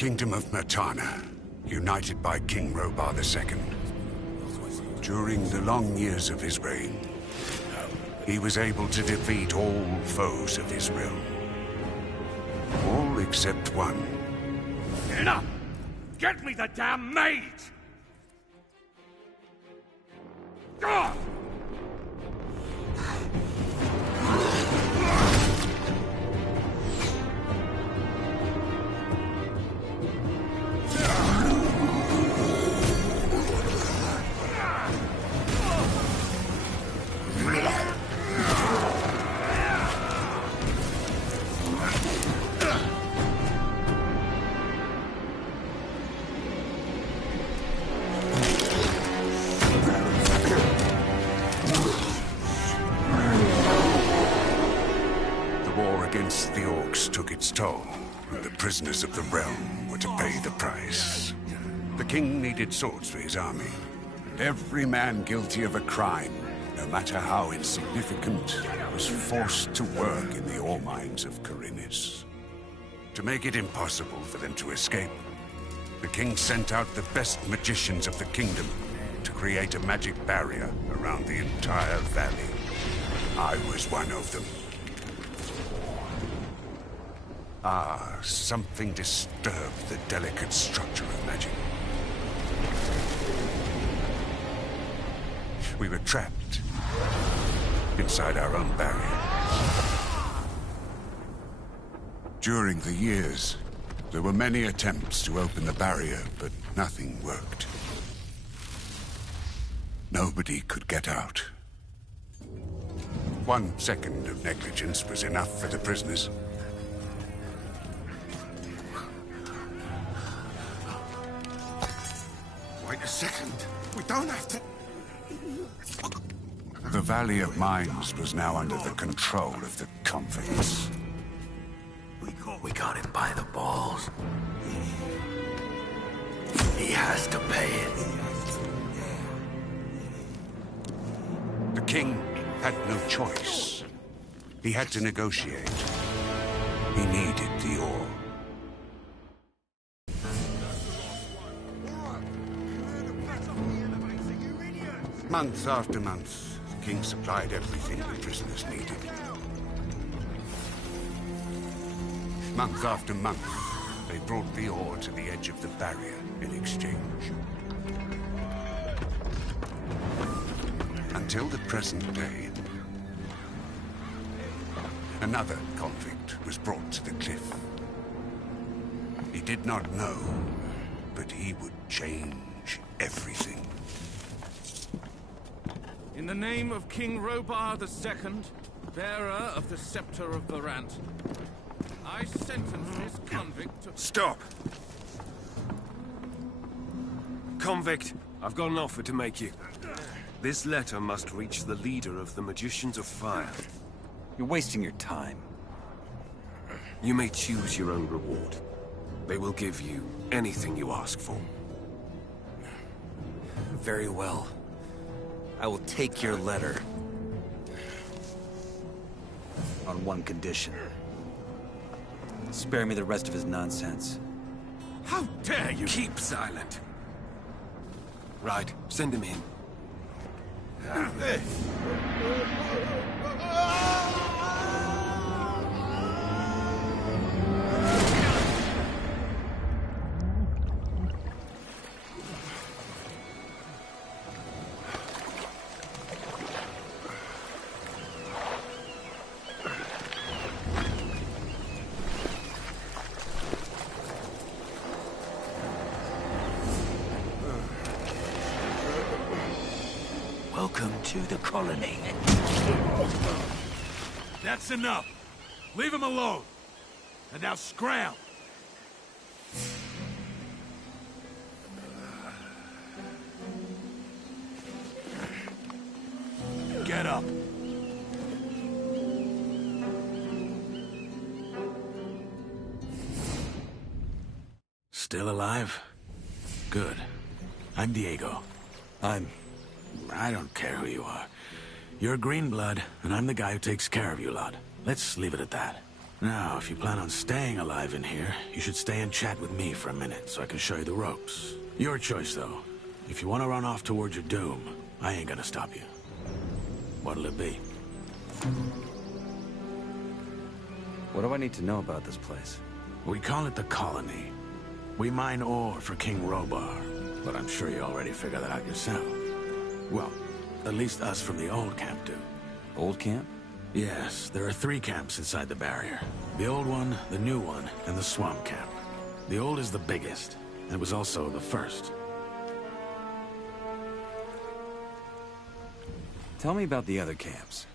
Kingdom of Mertana, united by King Robar II. During the long years of his reign, he was able to defeat all foes of his realm. All except one. Enough! Get me the damn maid! God! Against the orcs took its toll, and the prisoners of the realm were to pay the price. The king needed swords for his army, and every man guilty of a crime, no matter how insignificant, was forced to work in the ore mines of Khorinis. To make it impossible for them to escape, the king sent out the best magicians of the kingdom to create a magic barrier around the entire valley. I was one of them. Something disturbed the delicate structure of magic. We were trapped inside our own barrier. During the years, there were many attempts to open the barrier, but nothing worked. Nobody could get out. 1 second of negligence was enough for the prisoners. Wait a second. We don't have to... The Valley of Mines was now under the control of the convicts. We got him by the balls. He has to pay it. The king had no choice. He had to negotiate. He needed the ore. Month after month, the king supplied everything the prisoners needed. Month after month, they brought the ore to the edge of the barrier in exchange. Until the present day, another convict was brought to the cliff. He did not know, but he would change everything. In the name of King Robar II, bearer of the Scepter of Varant, I sentence this convict to... Stop! Convict, I've got an offer to make you. This letter must reach the leader of the Magicians of Fire. You're wasting your time. You may choose your own reward. They will give you anything you ask for. Very well. I will take your letter. On one condition. Spare me the rest of his nonsense. How dare you! Keep silent. Right, send him in. Welcome to the colony. That's enough. Leave him alone. And now scram. Get up. Still alive? Good. I'm Diego. I don't care who you are. You're Greenblood, and I'm the guy who takes care of you lot. Let's leave it at that. Now, if you plan on staying alive in here, you should stay and chat with me for a minute so I can show you the ropes. Your choice, though. If you want to run off towards your doom, I ain't gonna stop you. What'll it be? What do I need to know about this place? We call it the Colony. We mine ore for King Robar, but I'm sure you already figured that out yourself. Well, at least us from the old camp do. Old camp? Yes, there are 3 camps inside the barrier. The old one, the new one, and the swamp camp. The old is the biggest, and it was also the first. Tell me about the other camps.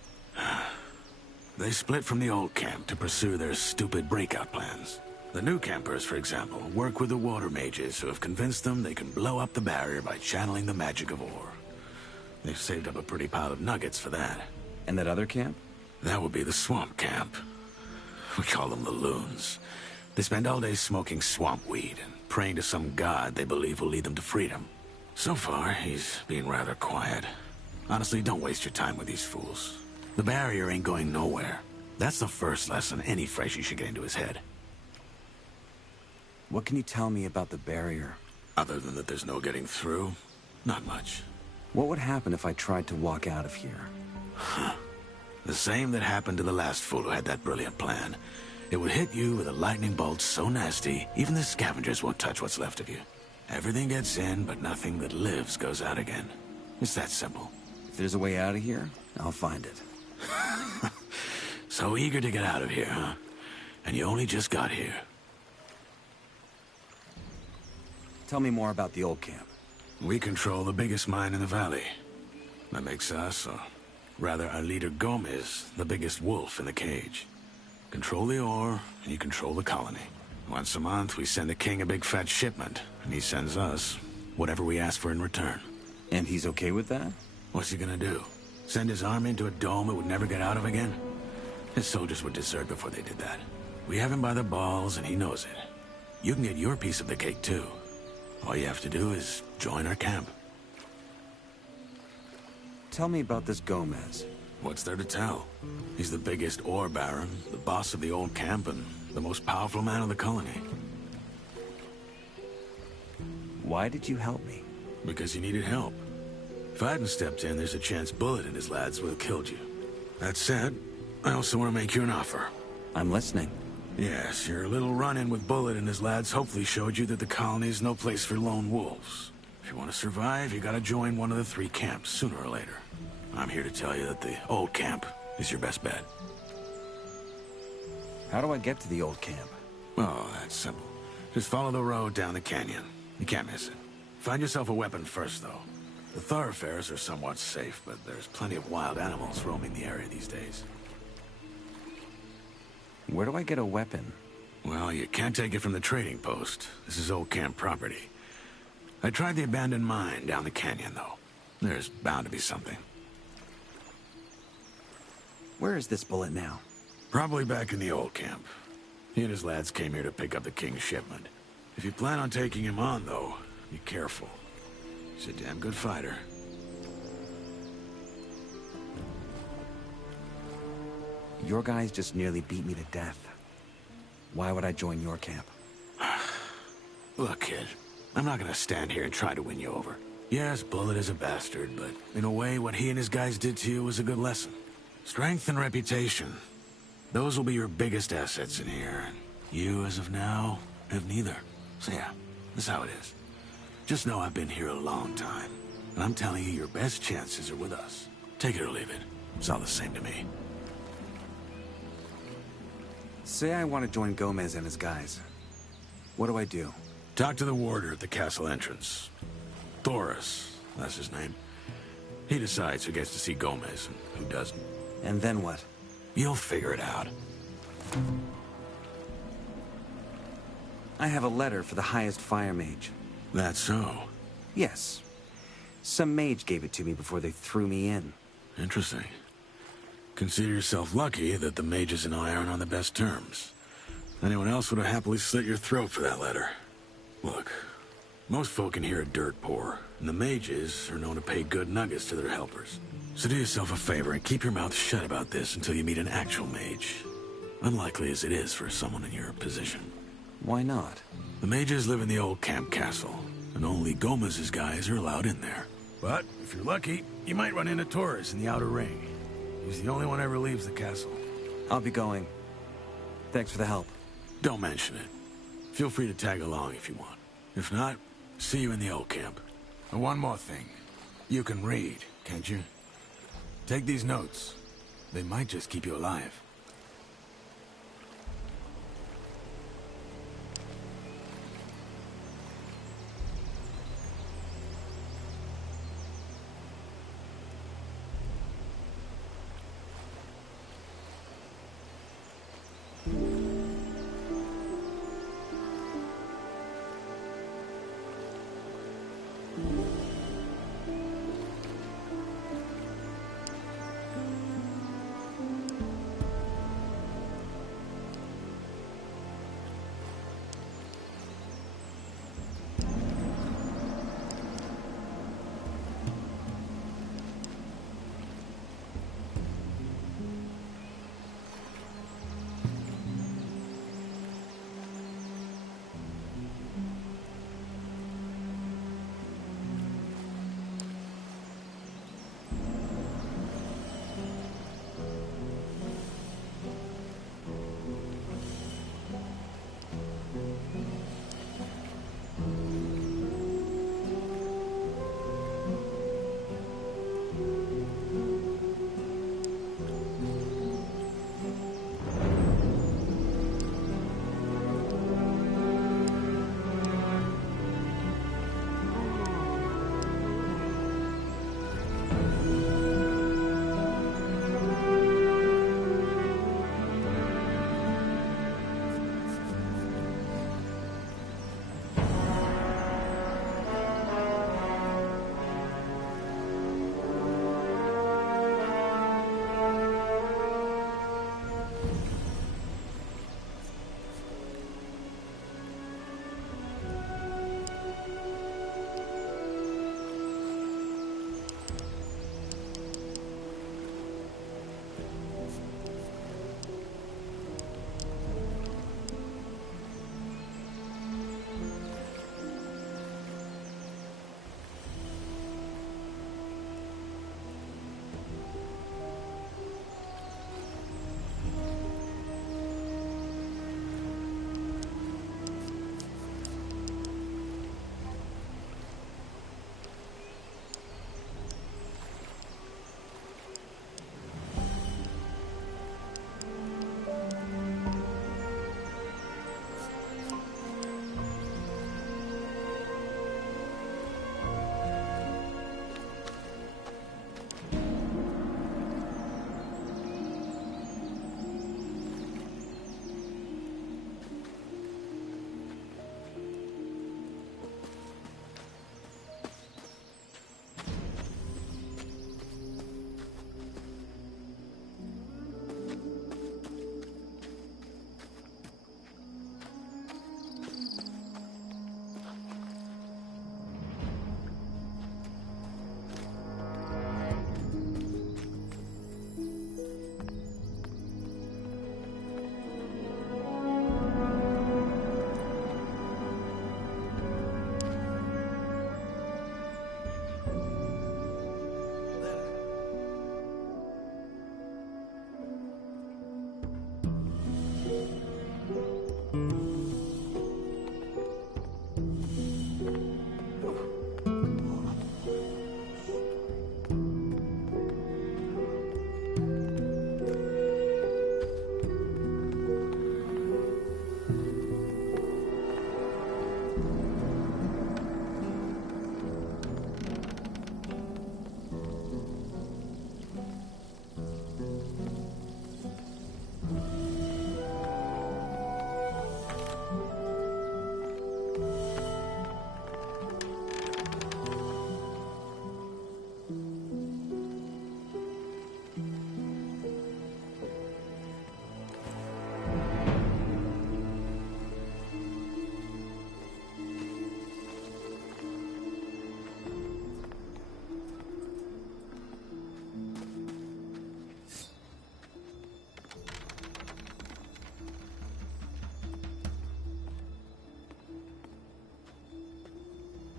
They split from the old camp to pursue their stupid breakout plans. The new campers, for example, work with the water mages who have convinced them they can blow up the barrier by channeling the magic of ore. They've saved up a pretty pile of nuggets for that. And that other camp? That would be the swamp camp. We call them the loons. They spend all day smoking swamp weed and praying to some god they believe will lead them to freedom. So far, he's been rather quiet. Honestly, don't waste your time with these fools. The barrier ain't going nowhere. That's the first lesson any freshie should get into his head. What can you tell me about the barrier? Other than that there's no getting through, not much. What would happen if I tried to walk out of here? The same that happened to the last fool who had that brilliant plan. It would hit you with a lightning bolt so nasty, even the scavengers won't touch what's left of you. Everything gets in, but nothing that lives goes out again. It's that simple. If there's a way out of here, I'll find it. So eager to get out of here, huh? And you only just got here. Tell me more about the old camp. We control the biggest mine in the valley. That makes us, or rather our leader Gomez, the biggest wolf in the cage. Control the ore, and you control the colony. Once a month, we send the king a big fat shipment, and he sends us whatever we ask for in return. And he's okay with that? What's he gonna do? Send his army into a dome it would never get out of again? His soldiers would desert before they did that. We have him by the balls, and he knows it. You can get your piece of the cake, too. All you have to do is join our camp. Tell me about this Gomez. What's there to tell? He's the biggest ore baron, the boss of the old camp, and the most powerful man of the colony. Why did you help me? Because he needed help. If I hadn't stepped in, there's a chance Bullet and his lads would have killed you. That said, I also want to make you an offer. I'm listening. Yes, your little run-in with Bullet and his lads hopefully showed you that the colony is no place for lone wolves. If you want to survive, you gotta join one of the 3 camps, sooner or later. I'm here to tell you that the old camp is your best bet. How do I get to the old camp? Oh, that's simple. Just follow the road down the canyon. You can't miss it. Find yourself a weapon first, though. The thoroughfares are somewhat safe, but there's plenty of wild animals roaming the area these days. Where do I get a weapon? Well, you can't take it from the trading post. This is old camp property. I tried the abandoned mine down the canyon, though. There's bound to be something. Where is this Bullet now? Probably back in the old camp. He and his lads came here to pick up the king's shipment. If you plan on taking him on, though, be careful. He's a damn good fighter. Your guys just nearly beat me to death. Why would I join your camp? Look, kid, I'm not gonna stand here and try to win you over. Yes, Bullet is a bastard, but in a way, what he and his guys did to you was a good lesson. Strength and reputation. Those will be your biggest assets in here, and you, as of now, have neither. So yeah, that's how it is. Just know I've been here a long time, and I'm telling you, your best chances are with us. Take it or leave it. It's all the same to me. Say I want to join Gomez and his guys. What do I do? Talk to the warder at the castle entrance. Thoris, that's his name. He decides who gets to see Gomez and who doesn't. And then what? You'll figure it out. I have a letter for the highest fire mage. That's so. Yes. Some mage gave it to me before they threw me in. Interesting. Consider yourself lucky that the mages and I aren't on the best terms. Anyone else would have happily slit your throat for that letter. Look, most folk in here are dirt poor, and the mages are known to pay good nuggets to their helpers. So do yourself a favor and keep your mouth shut about this until you meet an actual mage. Unlikely as it is for someone in your position. Why not? The mages live in the old camp castle, and only Gomez's guys are allowed in there. But if you're lucky, you might run into Torres in the outer ring. He's the only one ever leaves the castle. I'll be going. Thanks for the help. Don't mention it. Feel free to tag along if you want. If not, see you in the old camp. And one more thing. You can read, can't you? Take these notes. They might just keep you alive.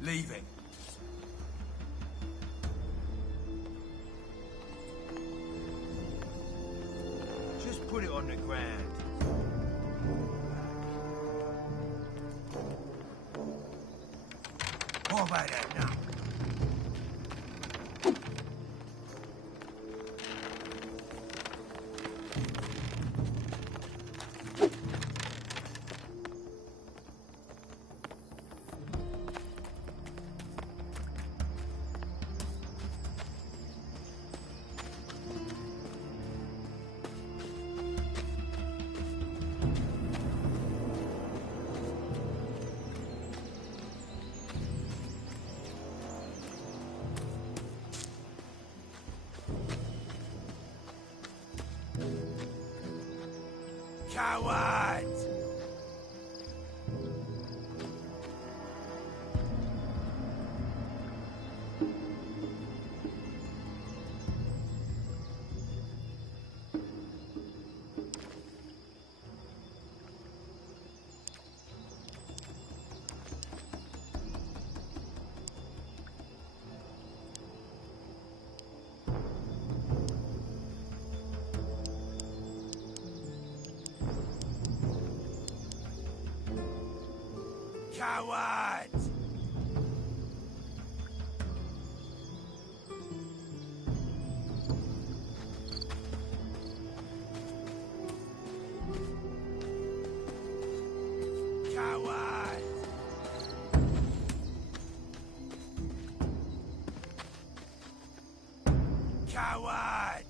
Leave it. Just put it on the ground. What about that now? Coward! Coward! Coward! Coward!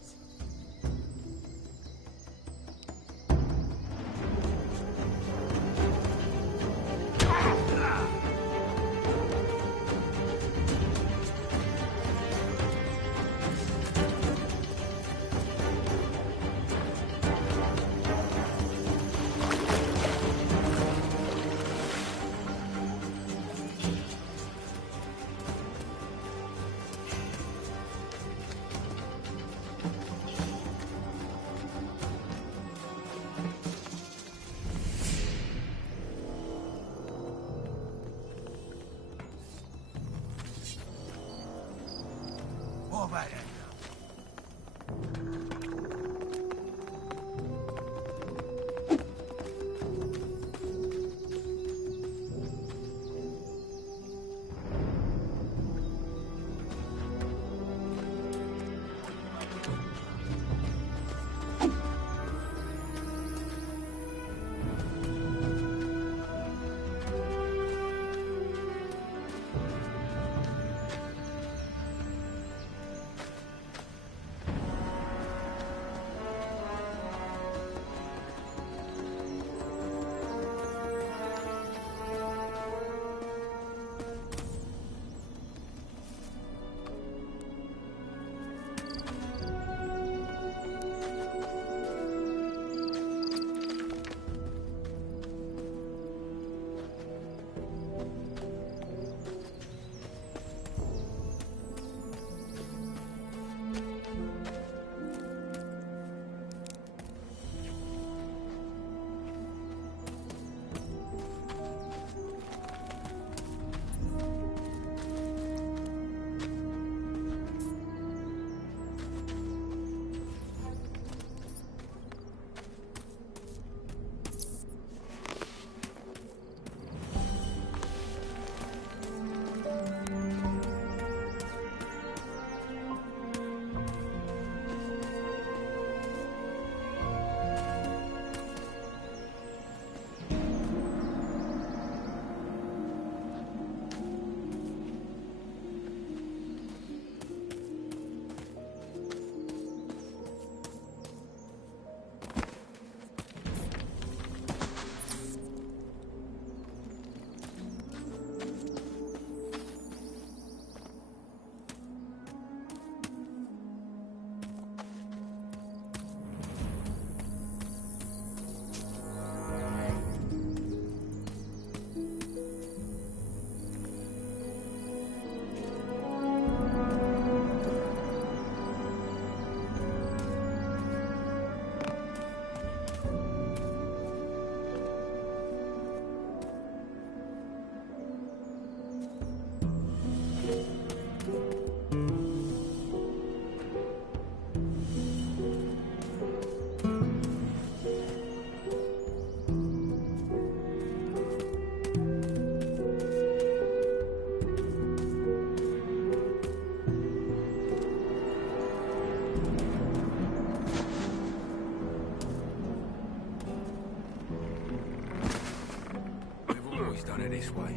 always done it this way.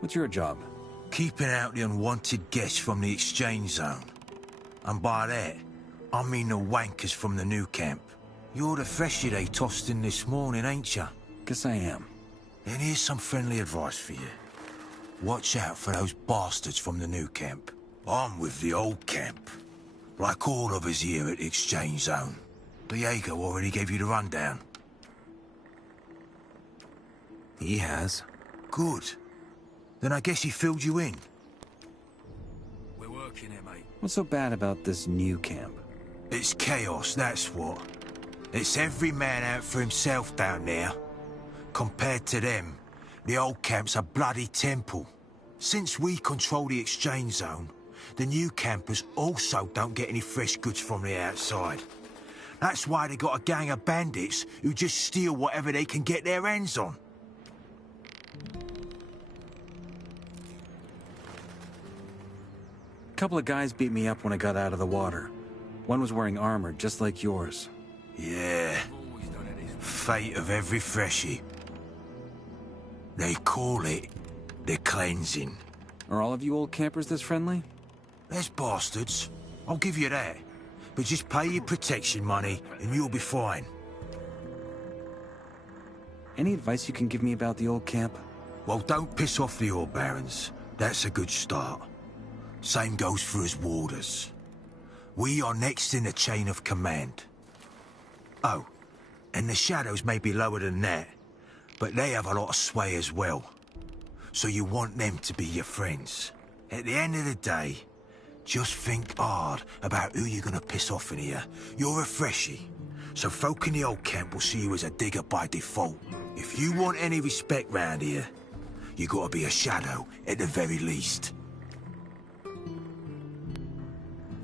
What's your job? Keeping out the unwanted guests from the exchange zone. And by that, I mean the wankers from the new camp. You're the freshie they tossed in this morning, ain't ya? Guess I am. Then here's some friendly advice for you. Watch out for those bastards from the new camp. I'm with the old camp. Like all of us here at the exchange zone. Diego already gave you the rundown. He has. Good. Then I guess he filled you in. We're working here, mate. What's so bad about this new camp? It's chaos, that's what. It's every man out for himself down there. Compared to them, the old camp's a bloody temple. Since we control the exchange zone, the new campers also don't get any fresh goods from the outside. That's why they got a gang of bandits who just steal whatever they can get their hands on. A couple of guys beat me up when I got out of the water. One was wearing armor, just like yours. Yeah. Fate of every freshie. They call it the cleansing. Are all of you old campers this friendly? There's bastards. I'll give you that. But just pay your protection money and you'll be fine. Any advice you can give me about the old camp? Well, don't piss off the Ore Barons. That's a good start. Same goes for us warders. We are next in the chain of command. Oh, and the Shadows may be lower than that, but they have a lot of sway as well. So you want them to be your friends. At the end of the day, just think hard about who you're gonna piss off in here. You're a freshie, so folk in the old camp will see you as a digger by default. If you want any respect round here, you gotta be a Shadow at the very least.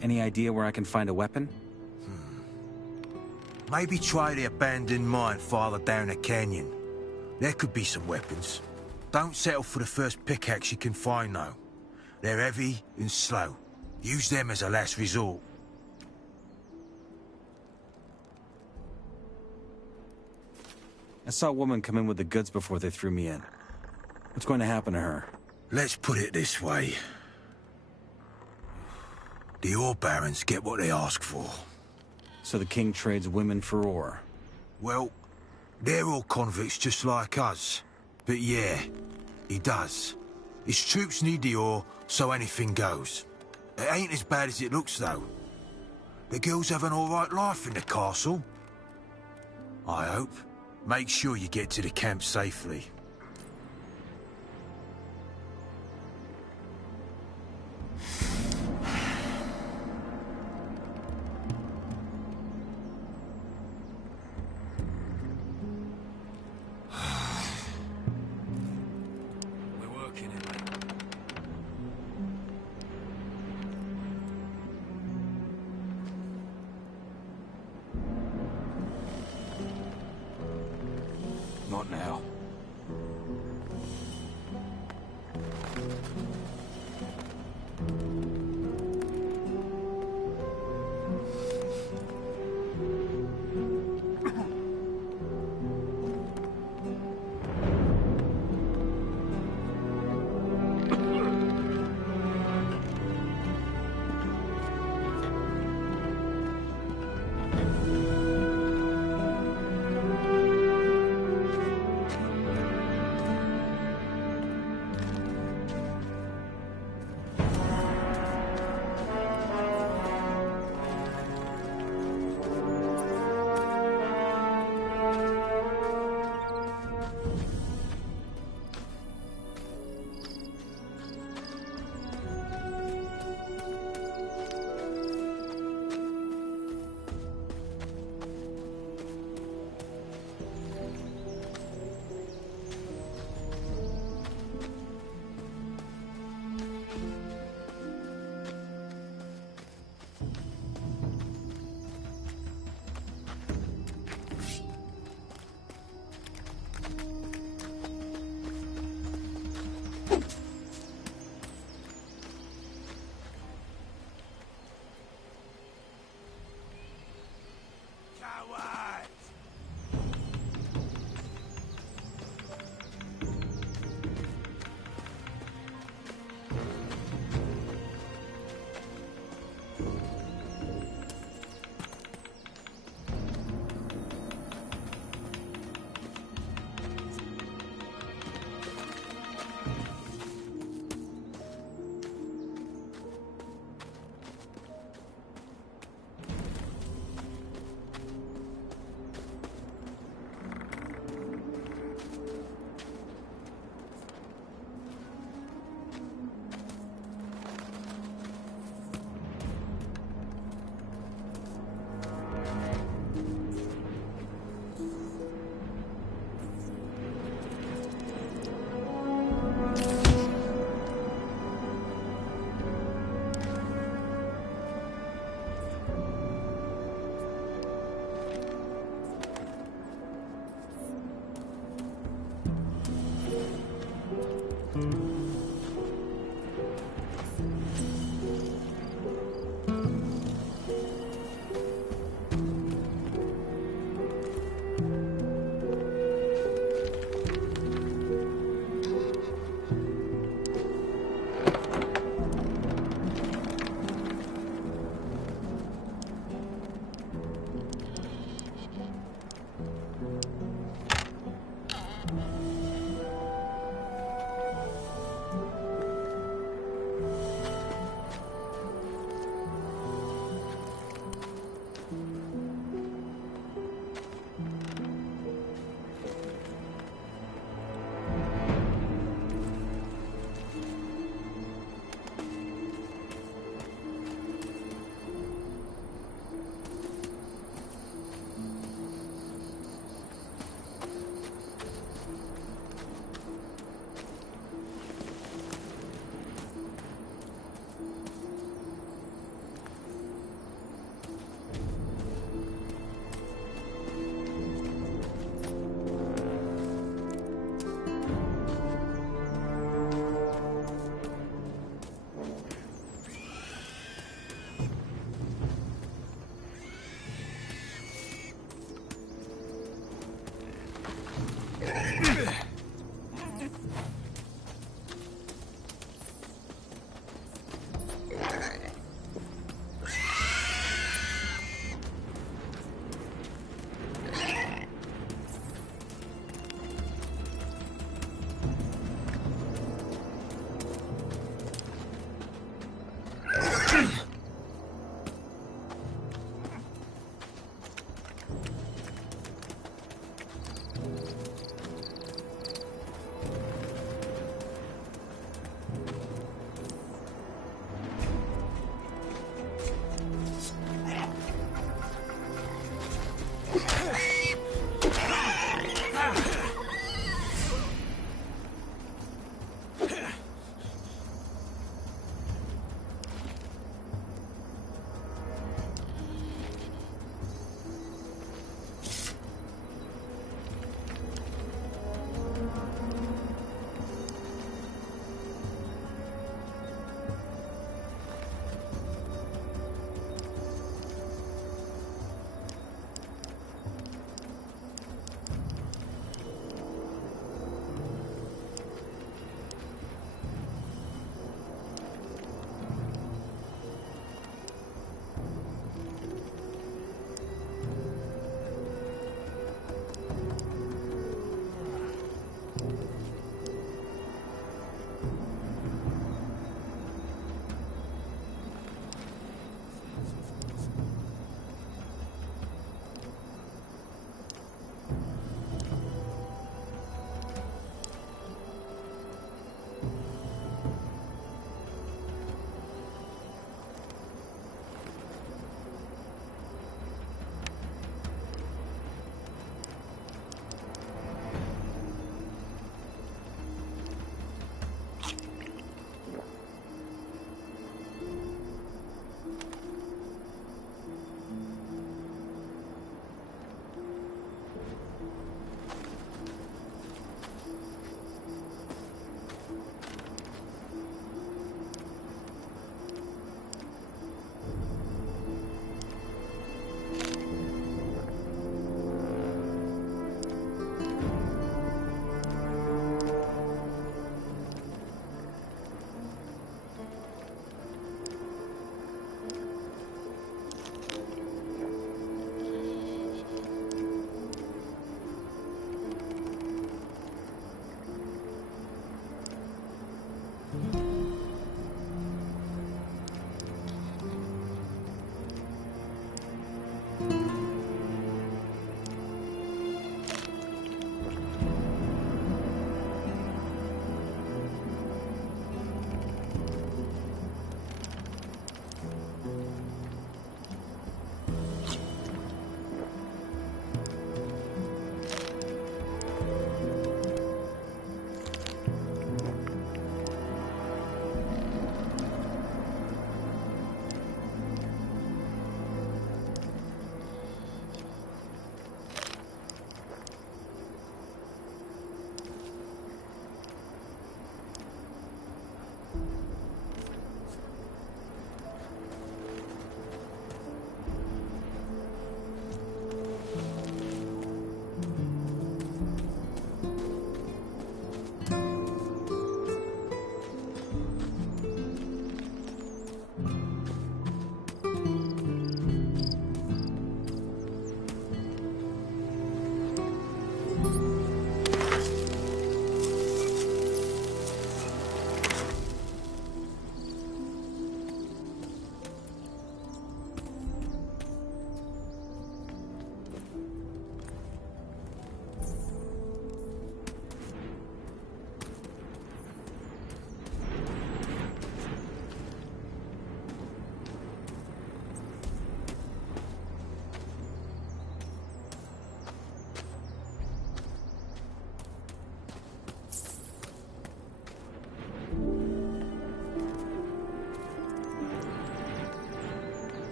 Any idea where I can find a weapon? Maybe try the abandoned mine farther down the canyon. There could be some weapons. Don't settle for the first pickaxe you can find, though. They're heavy and slow. Use them as a last resort. I saw a woman come in with the goods before they threw me in. What's going to happen to her? Let's put it this way. The Ore Barons get what they ask for. So the king trades women for ore? Well, they're all convicts just like us. But yeah, he does. His troops need the ore, so anything goes. It ain't as bad as it looks, though. The girls have an alright life in the castle. I hope. Make sure you get to the camp safely. Not now.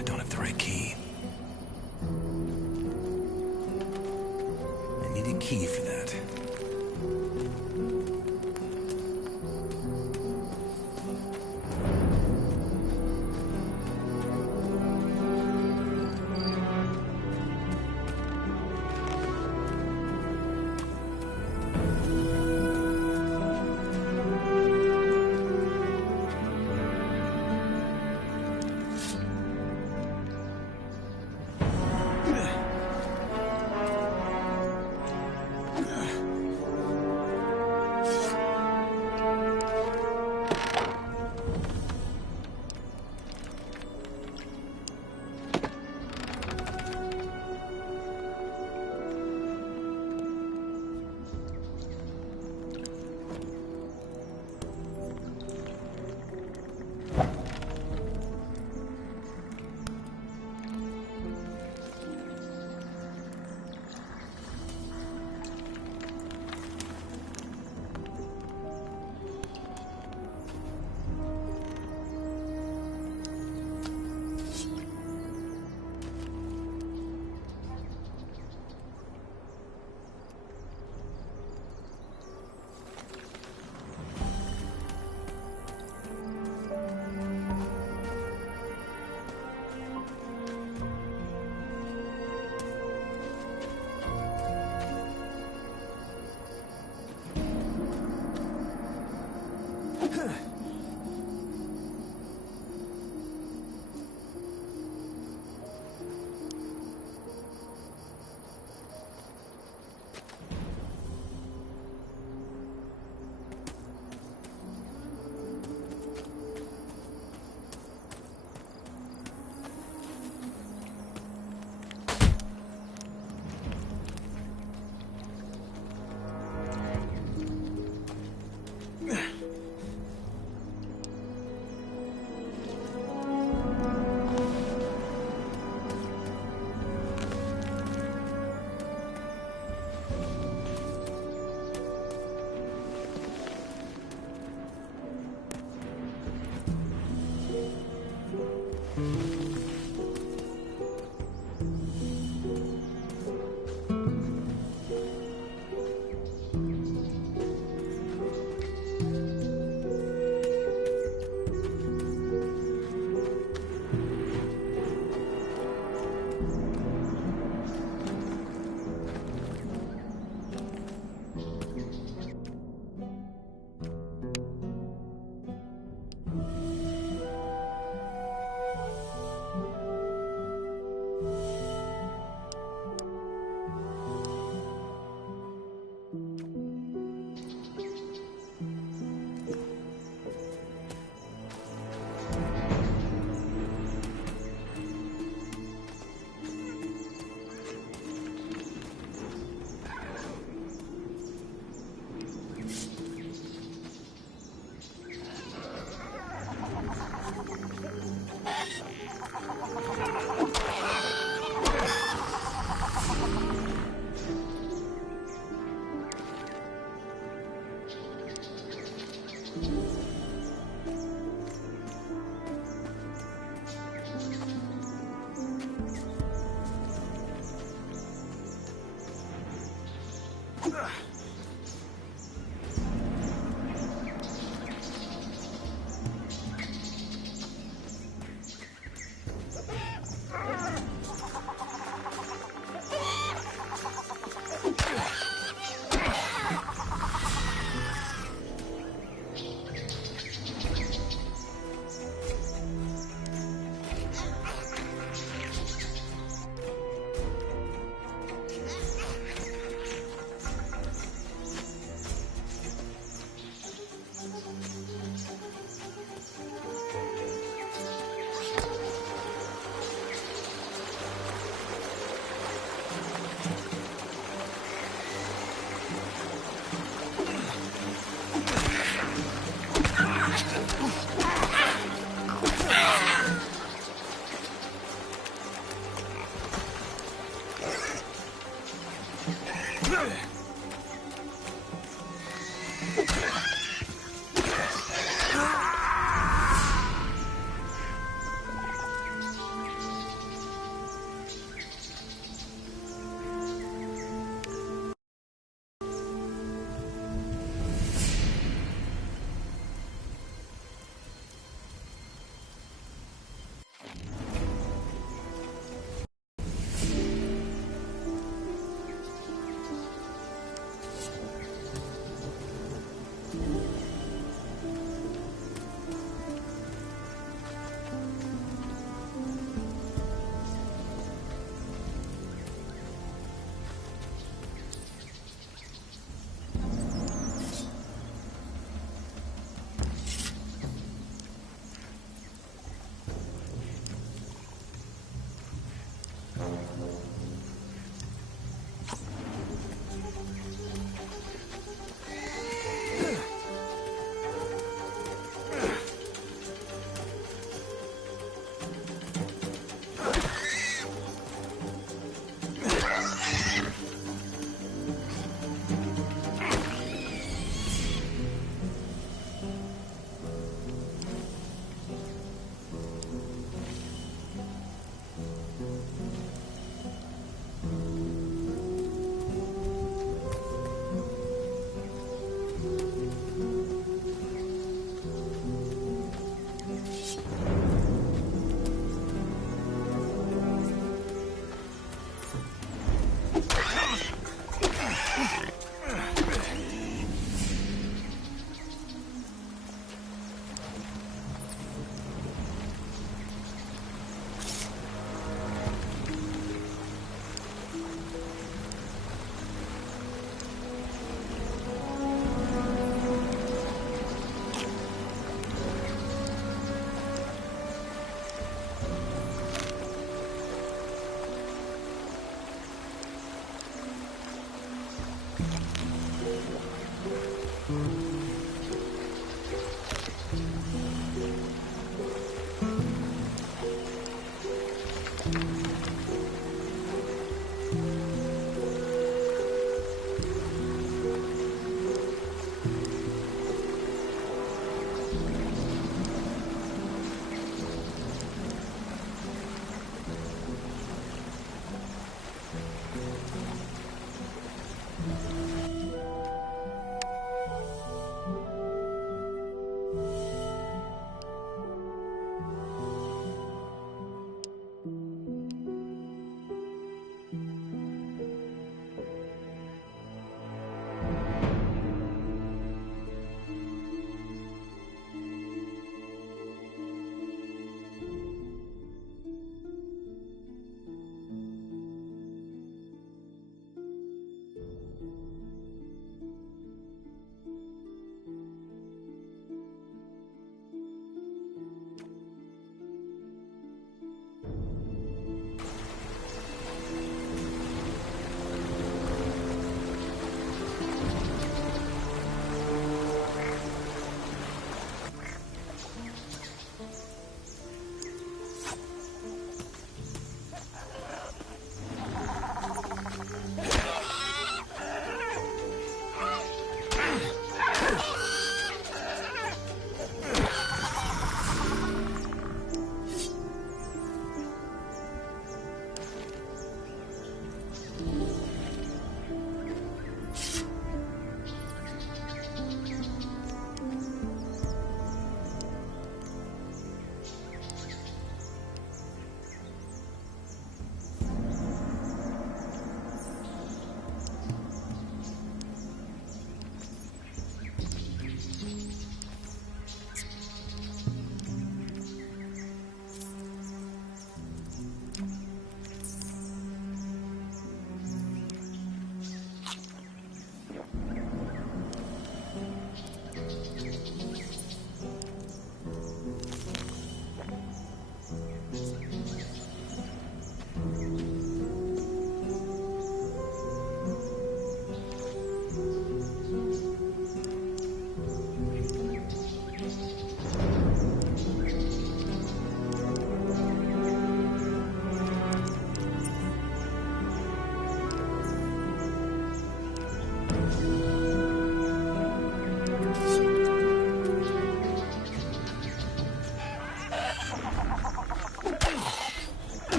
I don't have the right key. I need a key for that.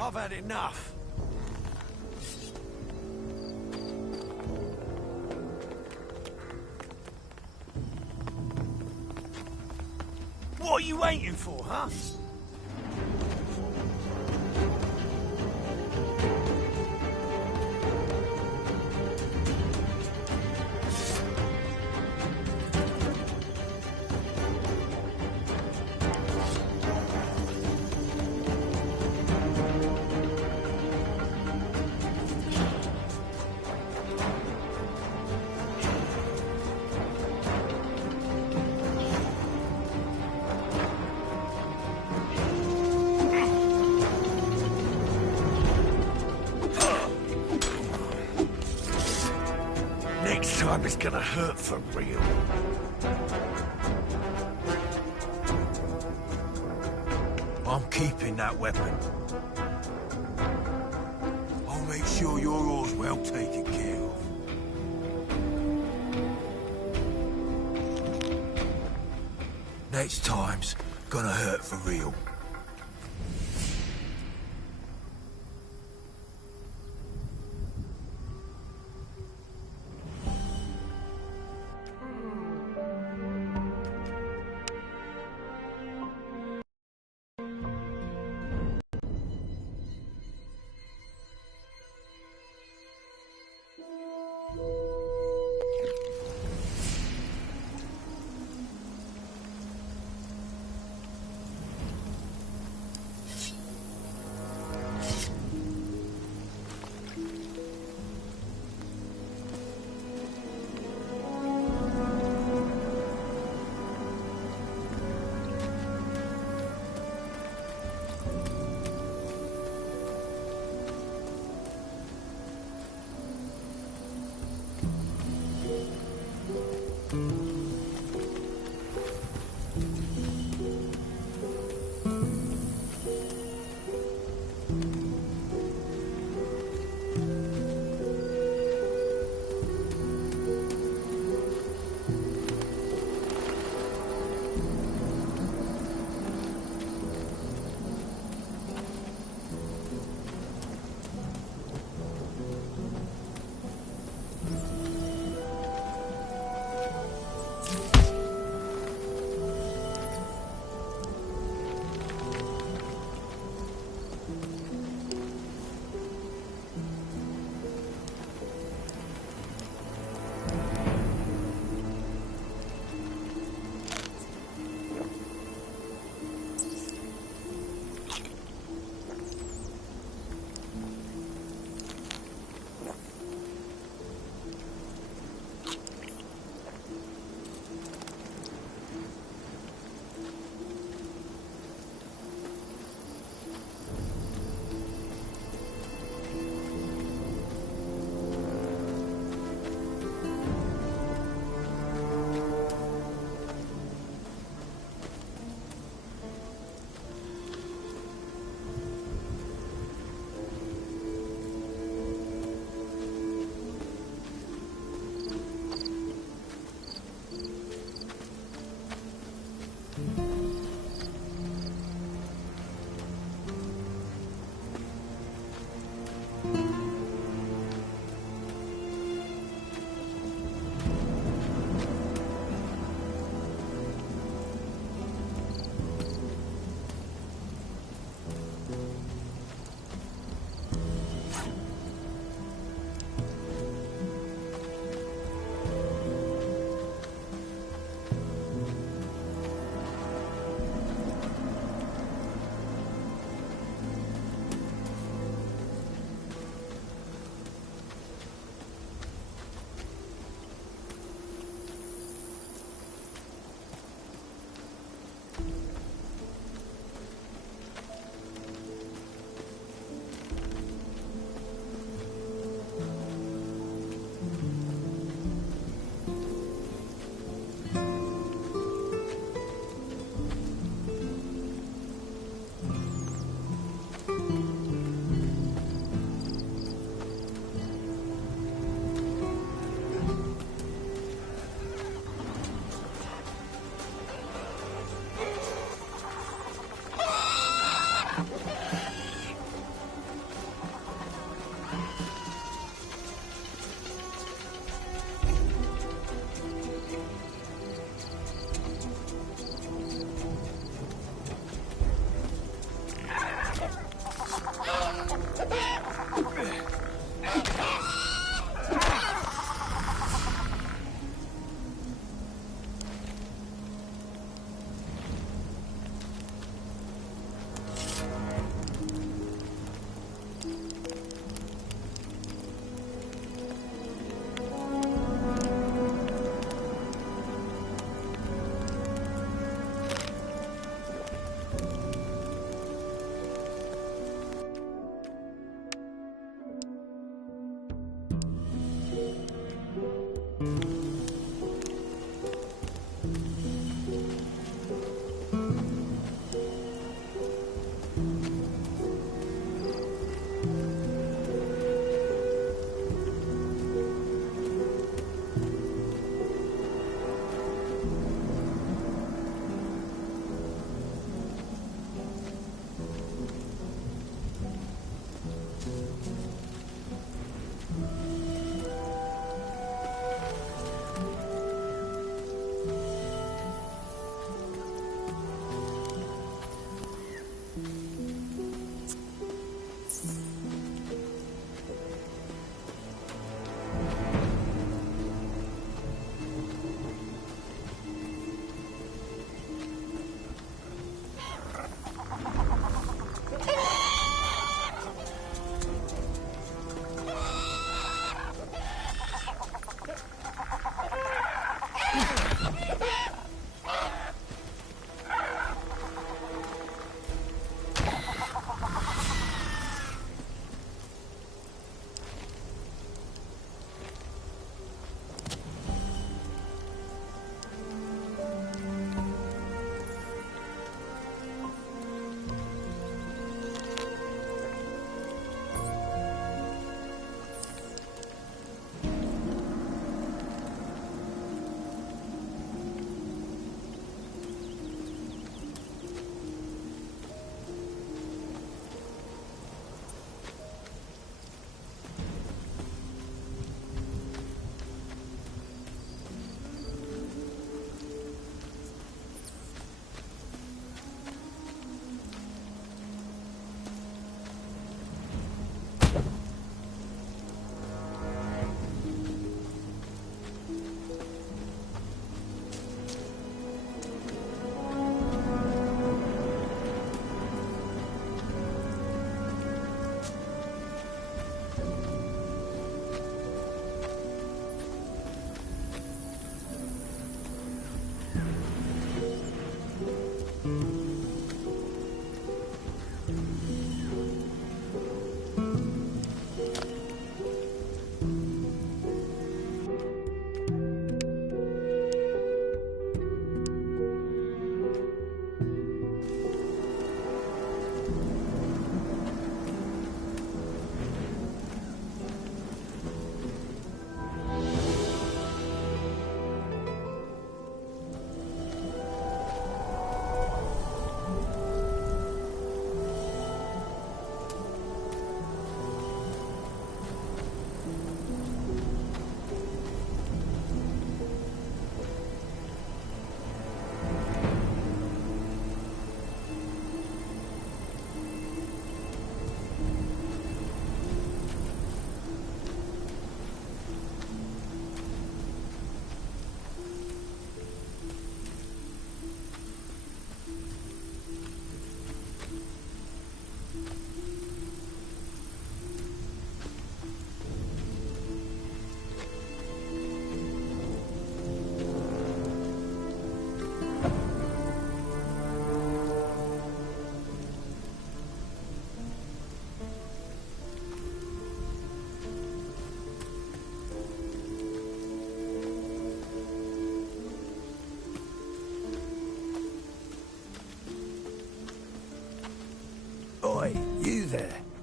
I've had enough. What are you waiting for, huh? Next time it's gonna hurt for real. I'm keeping that weapon. I'll make sure you're all's well taken care of. Next time's gonna hurt for real.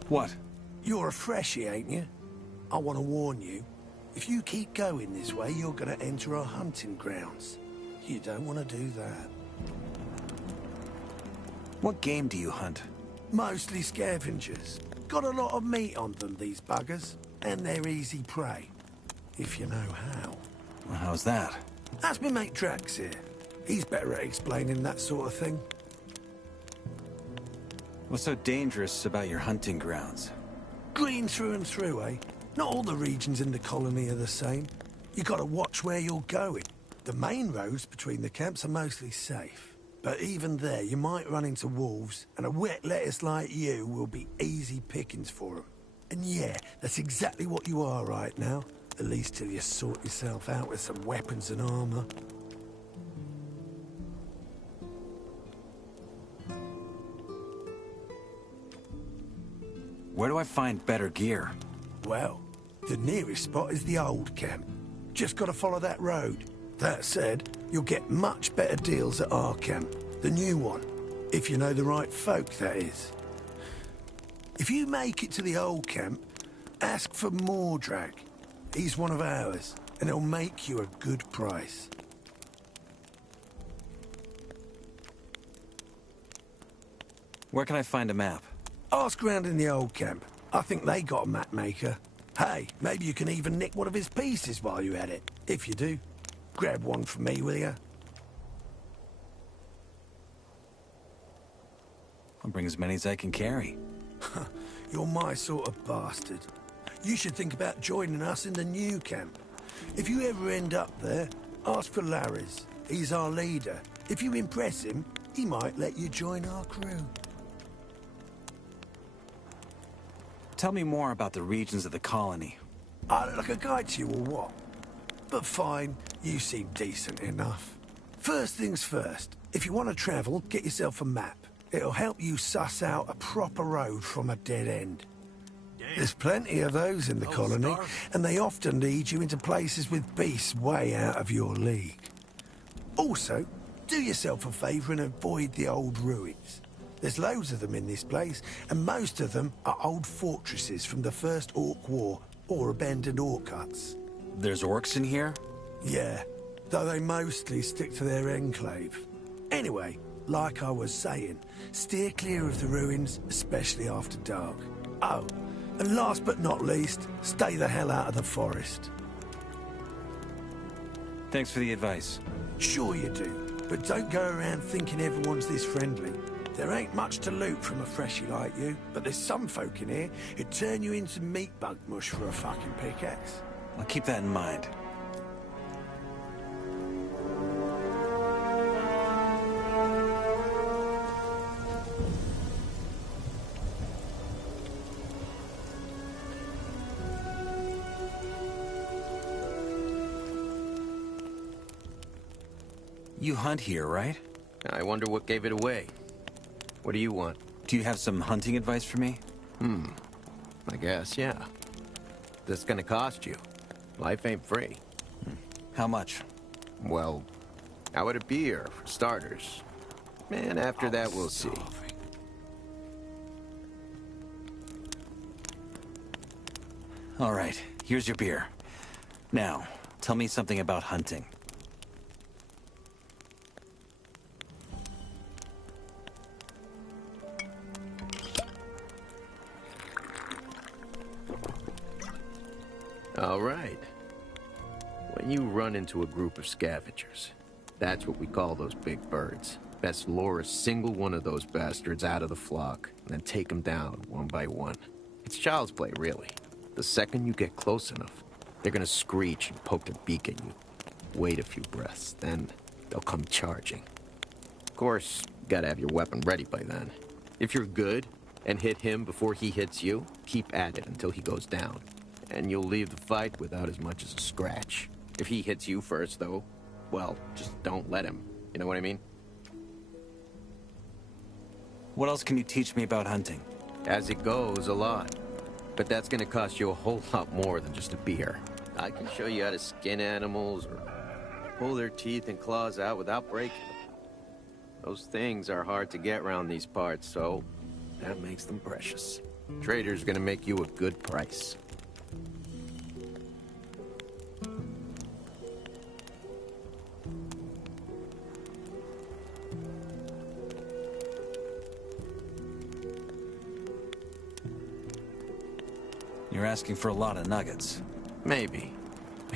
What? You're a freshie, ain't you? I want to warn you. If you keep going this way, you're going to enter our hunting grounds. You don't want to do that. What game do you hunt? Mostly scavengers. Got a lot of meat on them, these buggers. And they're easy prey. If you know how. Well, how's that? That's me mate Drax here. He's better at explaining that sort of thing. What's so dangerous about your hunting grounds? Green through and through, eh? Not all the regions in the colony are the same. You gotta watch where you're going. The main roads between the camps are mostly safe. But even there, you might run into wolves, and a wet lettuce like you will be easy pickings for them. And yeah, that's exactly what you are right now. At least till you sort yourself out with some weapons and armor. Where do I find better gear? Well, the nearest spot is the old camp. Just gotta follow that road. That said, you'll get much better deals at our camp, the new one. If you know the right folk, that is. If you make it to the old camp, ask for Mordrag. He's one of ours, and he'll make you a good price. Where can I find a map? Ask around in the old camp. I think they got a map maker. Hey, maybe you can even nick one of his pieces while you're at it. If you do, grab one for me, will ya? I'll bring as many as I can carry. You're my sort of bastard. You should think about joining us in the new camp. If you ever end up there, ask for Larry's. He's our leader. If you impress him, he might let you join our crew. Tell me more about the regions of the colony. I look like a guide to you or what? But fine, you seem decent enough. First things first, if you want to travel, get yourself a map. It'll help you suss out a proper road from a dead end. There's plenty of those in the colony, and they often lead you into places with beasts way out of your league. Also, do yourself a favour and avoid the old ruins. There's loads of them in this place, and most of them are old fortresses from the First Orc War or abandoned orc huts. There's orcs in here? Yeah, though they mostly stick to their enclave. Anyway, like I was saying, steer clear of the ruins, especially after dark. Oh, and last but not least, stay the hell out of the forest. Thanks for the advice. Sure you do, but don't go around thinking everyone's this friendly. There ain't much to loot from a freshie like you, but there's some folk in here who'd turn you into meat bug mush for a fucking pickaxe. I'll keep that in mind. You hunt here, right? I wonder what gave it away. What do you want? Do you have some hunting advice for me? I guess, yeah. This gonna cost you. Life ain't free. How much? Well, how would it be here, for starters? And after that, we'll see. All right, here's your beer. Now, tell me something about hunting. All right. When you run into a group of scavengers, that's what we call those big birds. Best lure a single one of those bastards out of the flock, and then take them down one by one. It's child's play, really. The second you get close enough, they're gonna screech and poke their beak at you. Wait a few breaths, then they'll come charging. Of course, you gotta have your weapon ready by then. If you're good and hit him before he hits you, keep at it until he goes down. And you'll leave the fight without as much as a scratch. If he hits you first, though, well, just don't let him. You know what I mean? What else can you teach me about hunting? As it goes, a lot. But that's gonna cost you a whole lot more than just a beer. I can show you how to skin animals or pull their teeth and claws out without breaking them. Those things are hard to get around these parts, so that makes them precious. Trader's gonna make you a good price. You're asking for a lot of nuggets. Maybe.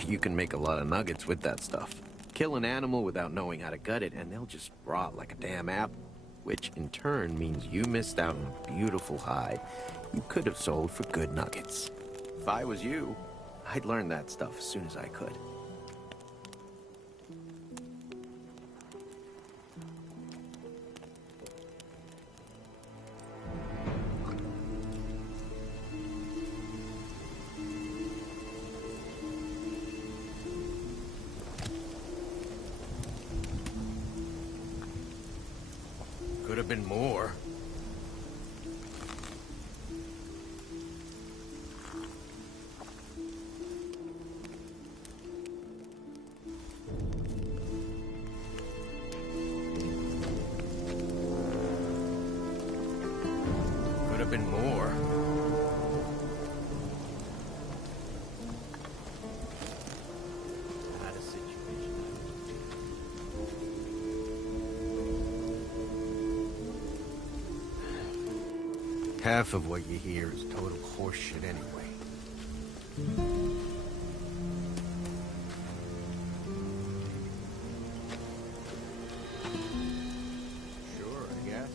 You can make a lot of nuggets with that stuff. Kill an animal without knowing how to gut it, and they'll just rot like a damn apple. Which in turn means you missed out on a beautiful hide you could have sold for good nuggets. If I was you, I'd learn that stuff as soon as I could. Could have been more. Could have been more. Had a situation. Half of what you hear is total horseshit anyway. Sure, I guess.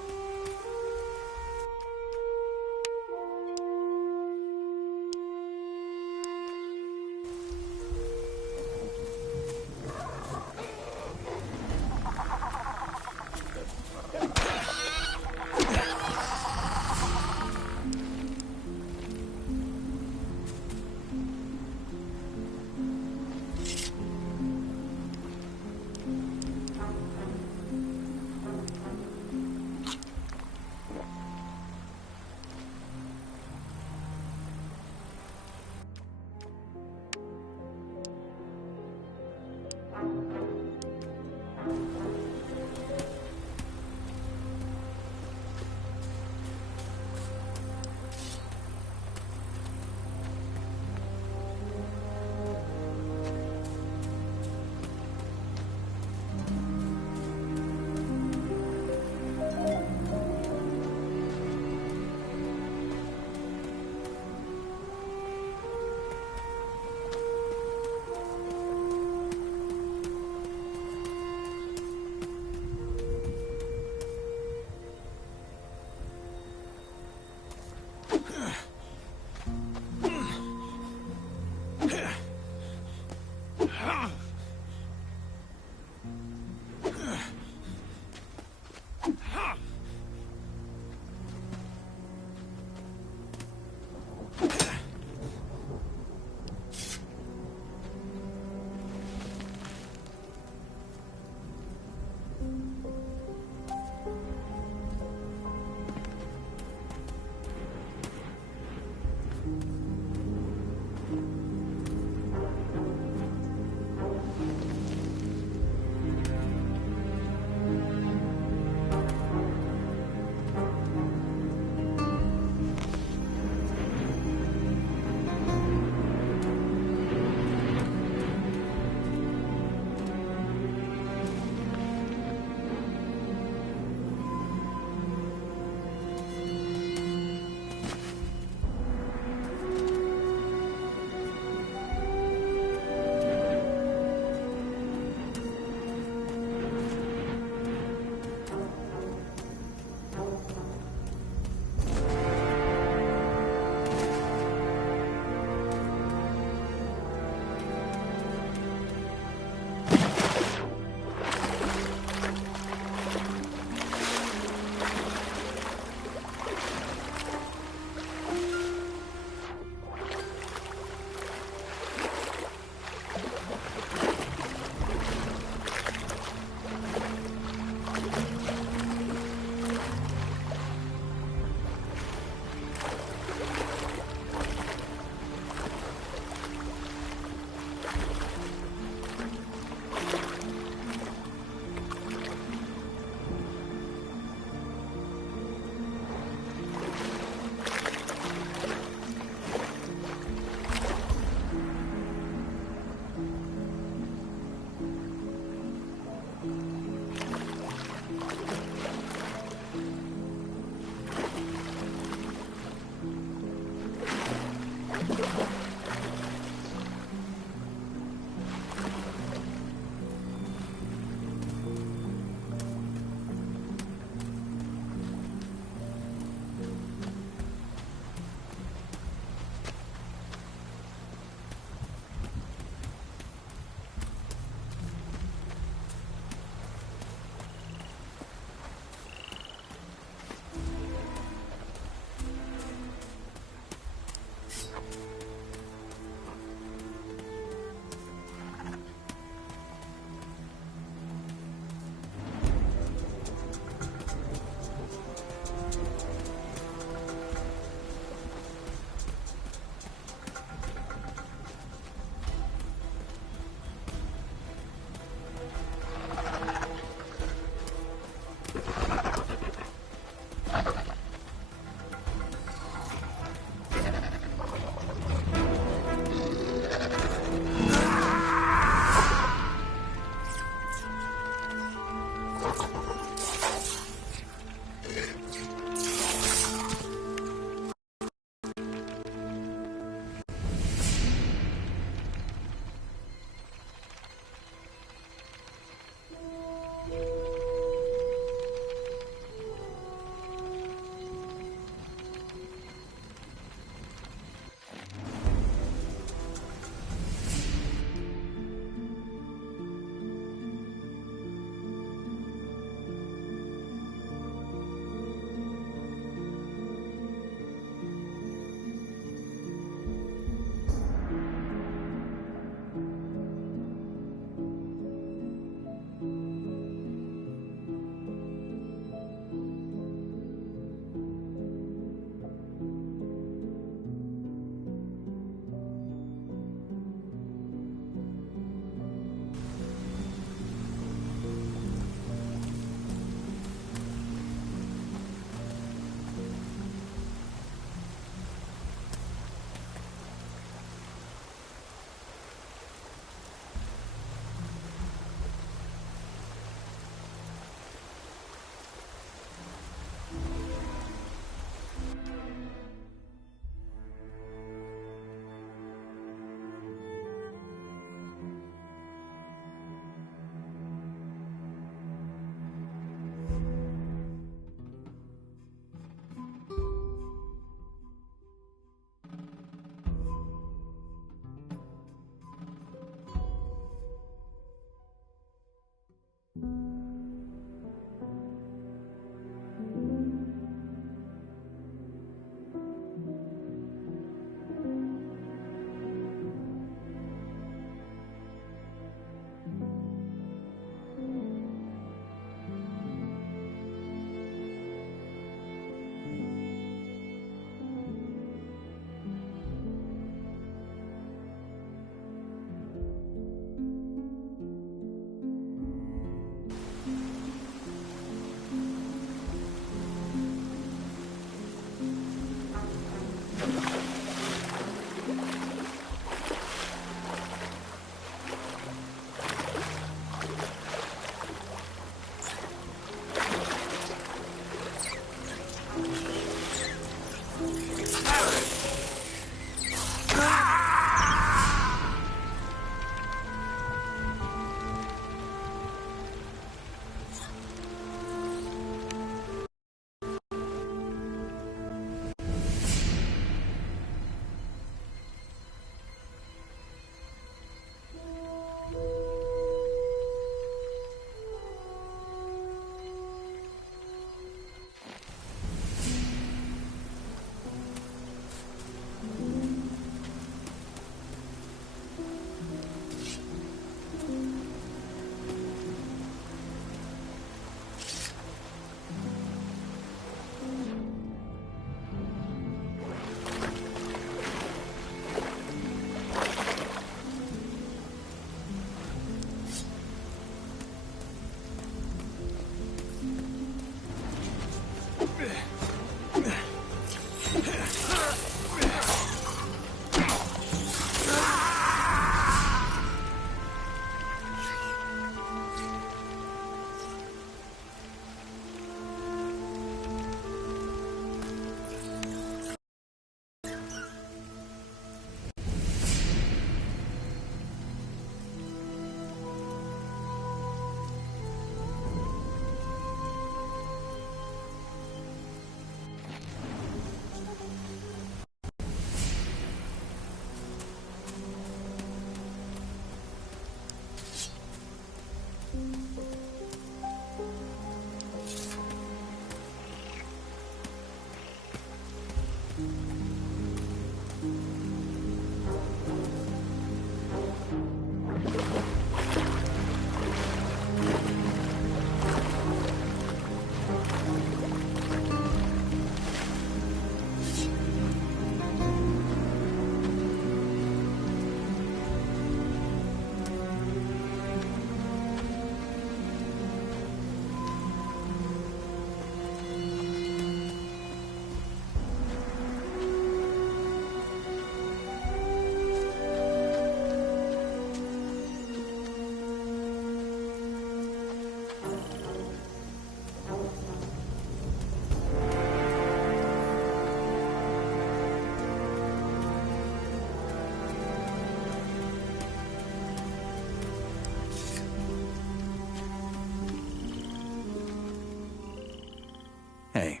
Hey,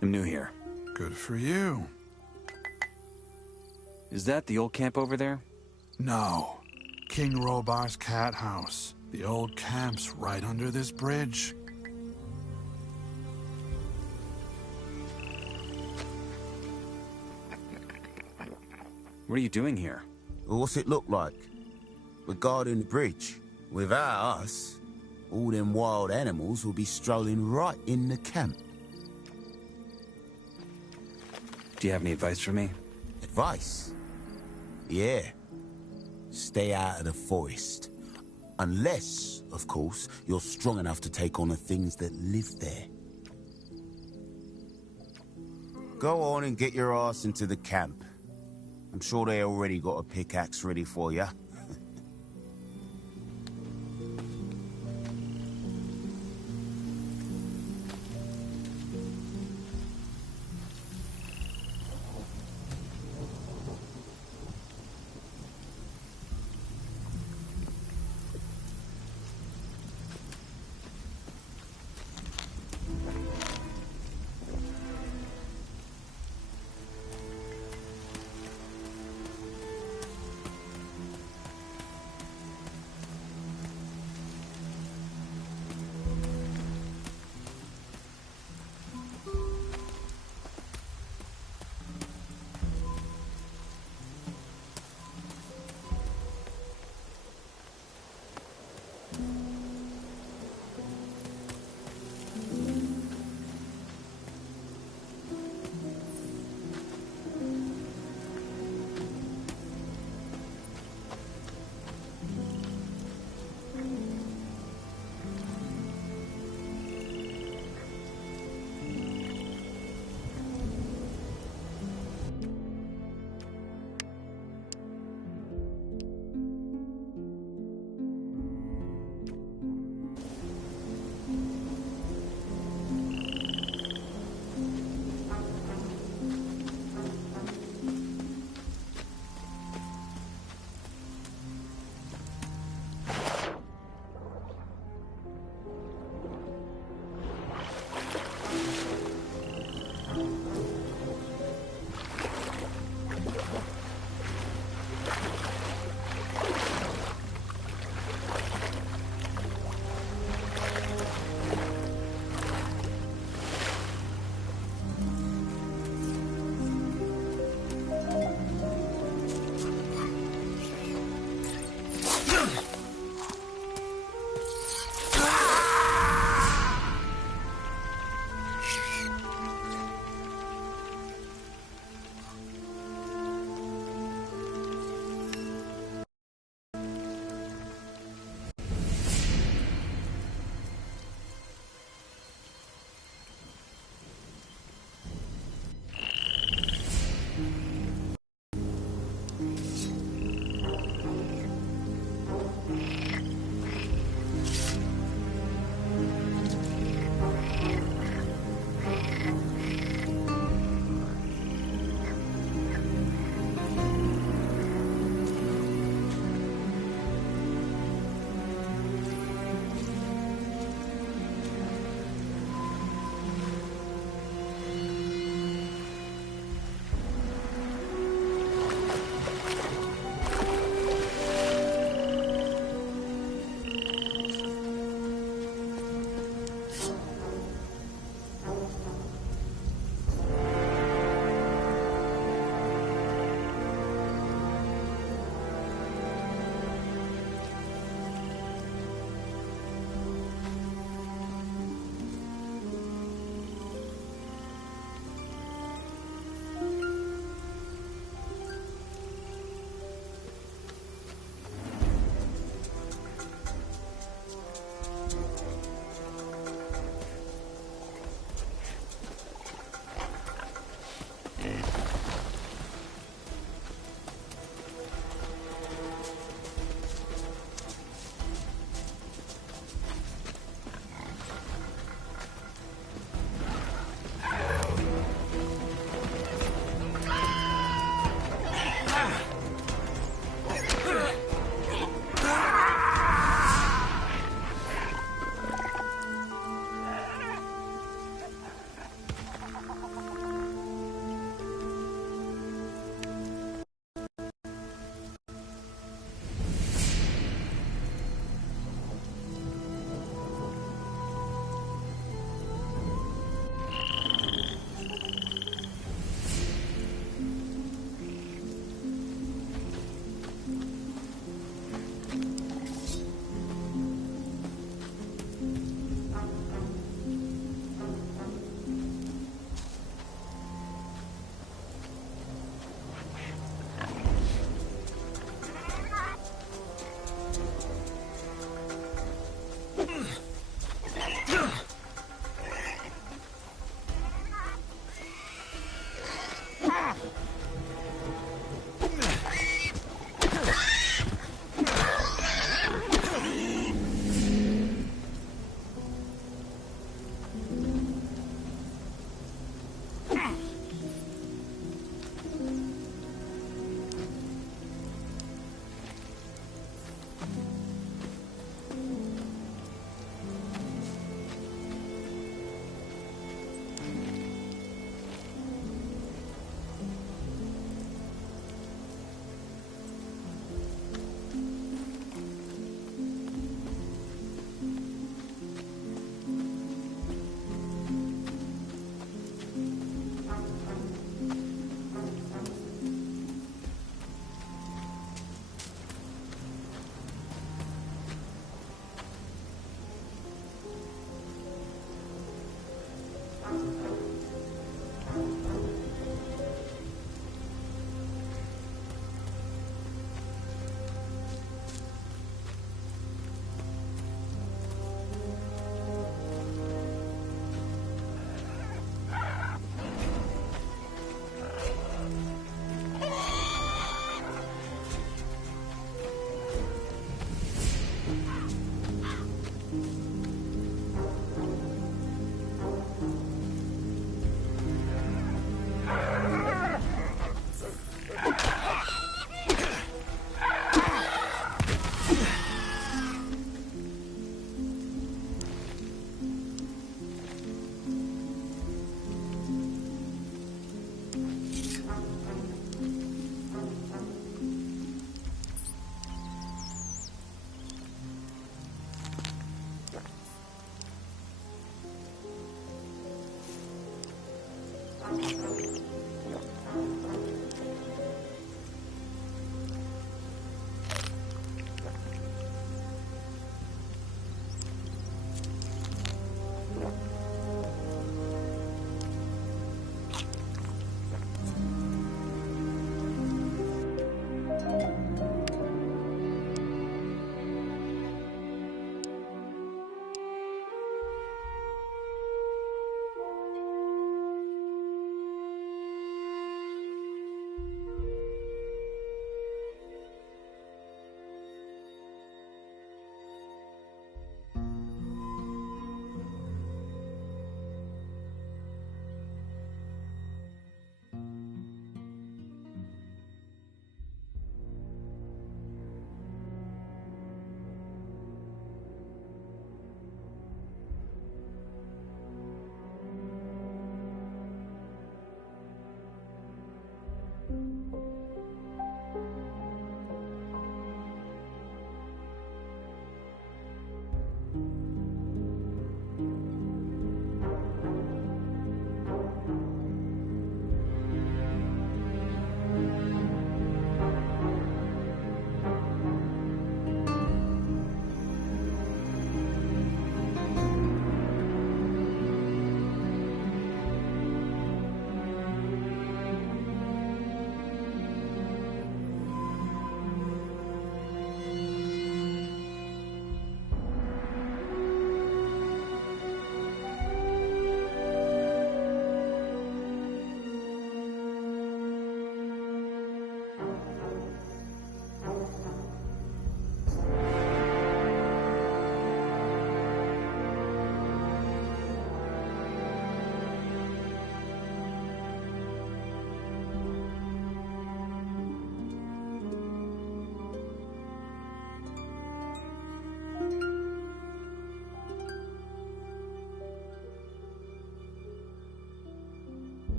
I'm new here. Good for you. Is that the old camp over there? No. King Robar's cat house. The old camp's right under this bridge. What are you doing here? Well, what's it look like? We're guarding the bridge. Without us, all them wild animals will be strolling right in the camp. Do you have any advice for me? Advice? Yeah. Stay out of the forest. Unless, of course, you're strong enough to take on the things that live there. Go on and get your ass into the camp. I'm sure they already got a pickaxe ready for you.